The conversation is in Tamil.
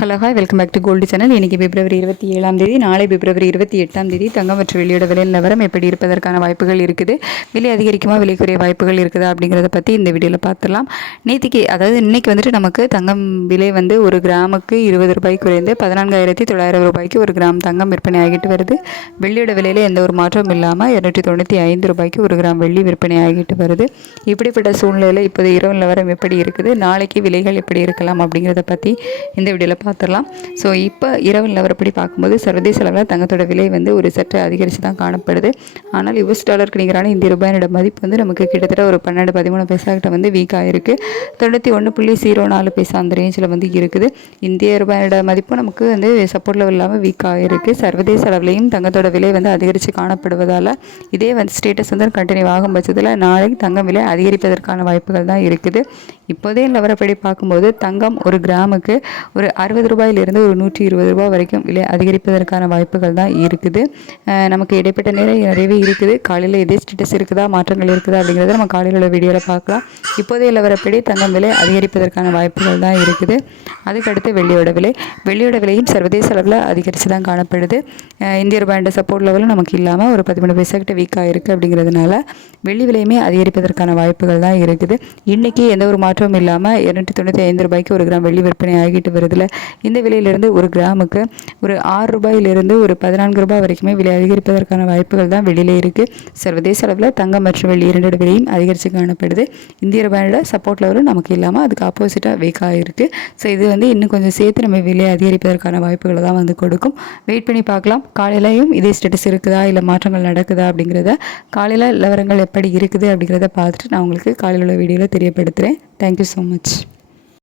Hello hi welcome back to gold channel. இன்றைக்கி பிப்ரவரி 27 நாளை பிப்ரவரி 28 தங்கம் மற்றும் வெள்ளியோட விலை நிலவரம் எப்படி இருப்பதற்கான வாய்ப்புகள் இருக்குது, விலை அதிகரிக்குமா விலை குறைய வாய்ப்புகள் இருக்குதா அப்படிங்கிறத பற்றி இந்த வீடியோவில் பார்த்துடலாம். நேற்றுக்கு அதாவது இன்றைக்கி வந்துட்டு நமக்கு தங்கம் விலை வந்து ஒரு கிராமுக்கு 20 ரூபாய் குறைந்து 14,900 ரூபாய்க்கு ஒரு கிராம் தங்கம் விற்பனை ஆகிட்டு வருது. வெள்ளியோட விலையில் எந்த ஒரு மாற்றமும் இல்லாமல் 295 ரூபாய்க்கு ஒரு கிராம் வெள்ளி விற்பனை ஆகிட்டு வருது. இப்படிப்பட்ட சூழ்நிலையில் இப்போது இரவு நிலவரம் எப்படி இருக்குது, நாளைக்கு விலைகள் எப்படி இருக்கலாம் அப்படிங்கிறத பற்றி இந்த வீடியோவில் பார்த்துடலாம். ஸோ இப்போ இரவு நிலவரப்படி பார்க்கும்போது சர்வதேச அளவில் தங்கத்தோட விலை வந்து ஒரு சற்று அதிகரித்து தான் காணப்படுது. ஆனால் US டாலருக்கு நிகரான இந்திய ரூபாயோட மதிப்பு வந்து நமக்கு கிட்டத்தட்ட ஒரு 12-13 பைசா கிட்ட வந்து வீக் ஆகிருக்கு. 91.04 பைசா அந்த ரேஞ்சில் வந்து இருக்குது. இந்திய ரூபாயோட மதிப்பும் நமக்கு வந்து சப்போர்ட் லெவல் இல்லாமல் வீக் ஆகிருக்கு. சர்வதேச அளவுலையும் தங்கத்தோட விலை வந்து அதிகரித்து காணப்படுவதால் இதே வந்து ஸ்டேட்டஸ் வந்து கண்டினியூ ஆகும் பட்சத்தில் நாளைக்கு தங்கம் விலை அதிகரிப்பதற்கான வாய்ப்புகள் தான் இருக்குது. இப்போதே நிலவரப்படி பார்க்கும்போது தங்கம் ஒரு கிராமுக்கு ஒரு 60 ரூபாயிலிருந்து ஒரு 120 ரூபாய் வரைக்கும் விலை அதிகரிப்பதற்கான வாய்ப்புகள் தான் இருக்குது. நமக்கு இடைப்பட்ட நேரம் நிறையவே இருக்குது. காலையில் இதே ஸ்டேட்டஸ் இருக்குதா, மாற்றங்கள் இருக்குதா அப்படிங்கிறத நம்ம காலையில் உள்ள வீடியோவில் பார்க்கலாம். இப்போதே நிலவரப்படி தங்கம் விலை அதிகரிப்பதற்கான வாய்ப்புகள் தான் இருக்குது. அதுக்கடுத்து வெள்ளியோட விலையும் சர்வதேச அளவில் அதிகரித்து தான் காணப்படுது. இந்திய ரூபாயோட சப்போர்ட் லெவலும் நமக்கு இல்லாமல் ஒரு 13 பைசா கிட்ட வீக்காக இருக்குது. அப்படிங்கிறதுனால வெள்ளி விலையுமே அதிகரிப்பதற்கான வாய்ப்புகள் தான் இருக்குது. இன்றைக்கி எந்த ஒரு மாற்றமும் இல்லாமல் 295 ரூபாய்க்கு ஒரு கிராம் வெள்ளி விற்பனை ஆகிட்டு வருதுல. இந்த விலையிலிருந்து ஒரு கிராமுக்கு ஒரு 6 ரூபாயிலிருந்து ஒரு 14 ரூபாய் வரைக்குமே விலை அதிகரிப்பதற்கான வாய்ப்புகள் தான் வெளியிலே இருக்குது. சர்வதேச அளவில் தங்கம் மற்றும் வெள்ளி இரண்டோட விலையும் அதிகரித்து காணப்படுது. இந்திய ரூபாயோட சப்போர்ட் லெவலும் நமக்கு இல்லாமல் அதுக்கு ஆப்போசிட்டாக வீக்காக இருக்குது. ஸோ இது வந்து இன்னும் கொஞ்சம் சேர்த்து நம்ம விலை அதிகரிப்பதற்கான வாய்ப்புகளை தான் வந்து கொடுக்கும். வெயிட் பண்ணி பார்க்கலாம். காலையிலையும் இதே ஸ்டேட்டஸ் இருக்குதா இல்லை மாற்றங்கள் நடக்குதா அப்படிங்கிறத காலையில் நிலவரங்கள் எப்படி இருக்குது அப்படிங்கிறத பார்த்துட்டு நான் உங்களுக்கு காலையில் உள்ள வீடியோவில் தெரியப்படுத்துகிறேன். Thank you so much.